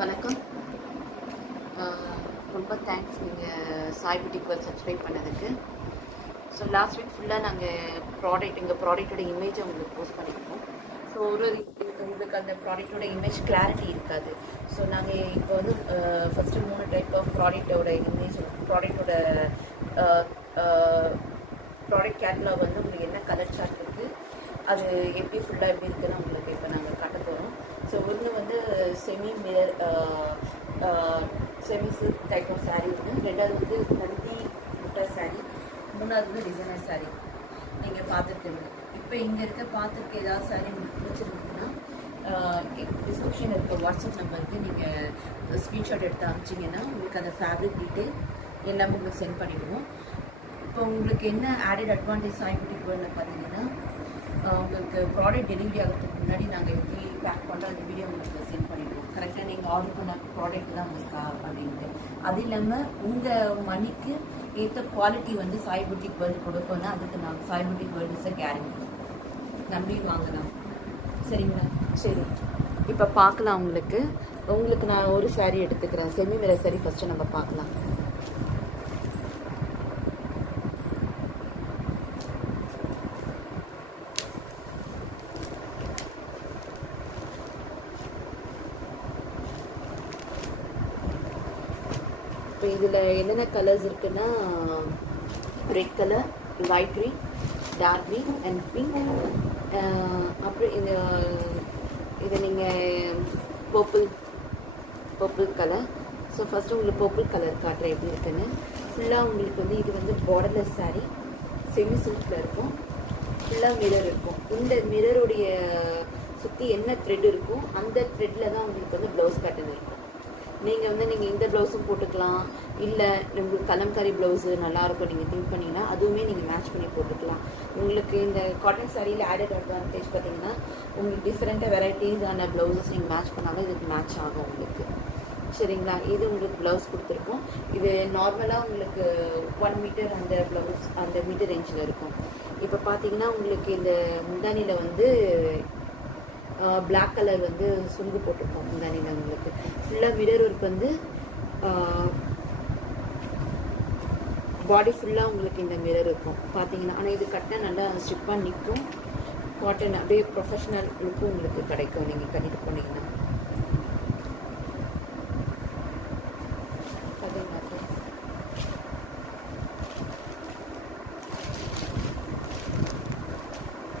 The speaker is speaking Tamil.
வணக்கம். ரொம்ப தேங்க்ஸ் நீங்கள் சாய் புட்டிக் வேர்ல்ட் சப்ஸ்கிரைப் பண்ணதுக்கு. ஸோ லாஸ்ட் வீக் ஃபுல்லாக நாங்கள் எங்கள் ப்ராடக்ட்டோட இமேஜை உங்களுக்கு போஸ்ட் பண்ணியிருக்கோம். ஸோ உங்களுக்கு அந்த ப்ராடக்ட்டோட இமேஜ் கிளாரிட்டி இருக்காது. ஸோ நாங்கள் இப்போ வந்து ஃபஸ்ட்டு 3 டைப் ஆஃப் ப்ராடக்ட்டோட இமேஜ், ப்ராடக்ட் கேட்லாக் வந்து உங்களுக்கு என்ன கலர் சார்ட் இருக்குது, அது எப்படி ஃபுல்லாக எப்படி இருக்குதுன்னு உங்களுக்கு இப்போ நாங்கள் காட்ட போகிறோம். ஸோ ஒன்று வந்து semi silk type of sari ஒன்று, ரெண்டாவது வந்து நந்தி முட்டை சாரீ, மூணாவது வந்து டிசைனர் சாரீ நீங்கள் பார்த்துருக்கீங்க. இப்போ இங்கே பார்த்துருக்க ஏதாவது சாரீ பிடிச்சிருந்தீங்கன்னா டிஸ்கிரிப்ஷன் இருக்க வாட்ஸ்அப் நம்பருக்கு நீங்கள் ஸ்க்ரீன்ஷாட் எடுத்து அனுப்பிச்சிங்கன்னா உங்களுக்கு அந்த ஃபேப்ரிக் டீட்டெயில் எல்லாமே உங்களுக்கு சென்ட் பண்ணிவிடுவோம். இப்போ உங்களுக்கு என்ன ஆடட் அட்வான்டேஜ் சாய் புட்டிக் வேர்ல்டில் பார்த்தீங்கன்னா, உங்களுக்கு ப்ராடக்ட் டெலிவரி ஆகிறதுக்கு முன்னாடி நாங்கள் எப்படி பேக் பண்ணுற அந்த வீடியோ உங்களுக்கு சென்ட் பண்ணிடுவோம். கரெக்டாக நீங்கள் ஆர்டர் பண்ண ப்ராடக்ட் தான் இருக்கா அப்படின்ட்டு. அது இல்லாமல் உங்கள் மணிக்கு ஏற்ற குவாலிட்டி வந்து சாய் புட்டிக் வேர்ல்டு கொடுக்கணும்னா அதுக்கு நாங்கள் Sai boutique world is guarantee, நம்பி வாங்கலாம். சரிங்களா? சரி, இப்போ பார்க்கலாம். உங்களுக்கு நான் ஒரு சாரீ எடுத்துக்கிறேன். செமி வேற சாரீ ஃபஸ்ட்டு நம்ம பார்க்கலாம். இப்போ இதில் என்னென்ன கலர்ஸ் இருக்குன்னா, red colour, light green, dark green and pink. அப்புறம் இதை நீங்கள் பர்பிள் கலர். ஸோ ஃபஸ்ட்டு உங்களுக்கு பர்பிள் கலர் காட்டுறேன் எப்படி இருக்குன்னு. ஃபுல்லாக உங்களுக்கு வந்து இது வந்து பார்டர்லெஸ் சாரீ, செமி சில்கில் இருக்கும். ஃபுல்லாக மிரர் இருக்கும். இந்த மிரருடைய சுற்றி என்ன த்ரெட் இருக்கும் அந்த த்ரெட்டில் தான் உங்களுக்கு வந்து ப்ளவுஸ் பேட்டர்ன் இருக்கும். நீங்கள் இந்த ப்ளவுஸும் போட்டுக்கலாம், இல்லை உங்களுக்கு கலம்காரி ப்ளவுஸு நல்லாயிருக்கும் நீங்கள் திங்க் பண்ணிங்கன்னா அதுவுமே நீங்கள் மேட்ச் பண்ணி போட்டுக்கலாம். உங்களுக்கு இந்த காட்டன் சாரியில் ஆடட் அட்வான்டேஜ் பார்த்தீங்கன்னா, உங்களுக்கு டிஃப்ரெண்ட்டாக வெரைட்டிஸான ப்ளவுஸஸ் நீங்கள் மேட்ச் பண்ணாலும் இதுக்கு மேட்ச் ஆகும் உங்களுக்கு. சரிங்களா? இது உங்களுக்கு ப்ளவுஸ் கொடுத்துருக்கோம். இது நார்மலாக உங்களுக்கு 1 மீட்டர் அந்த ப்ளவுஸ் அந்த மீட்டர் ரேஞ்சில் இருக்கும். இப்போ பார்த்தீங்கன்னா உங்களுக்கு இந்த முந்தானியில் வந்து பிளாக் கலர் வந்து சுங்கு போட்டிருக்கோம். முந்தானியில் உங்களுக்கு ஃபுல்லாக மிரர் ஒர்க் வந்து பாடி ஃபுல்லாக உங்களுக்கு இந்த மிரர் இருக்கும் பார்த்தீங்கன்னா. ஆனால் இது கட்டினா நல்லா ஸ்டிப்பாக நிற்கும். காட்டன் அப்படியே ப்ரொஃபஷ்னல் லுக்கும் உங்களுக்கு கிடைக்கும் நீங்கள் கட்டிட்டு போனீங்கன்னா.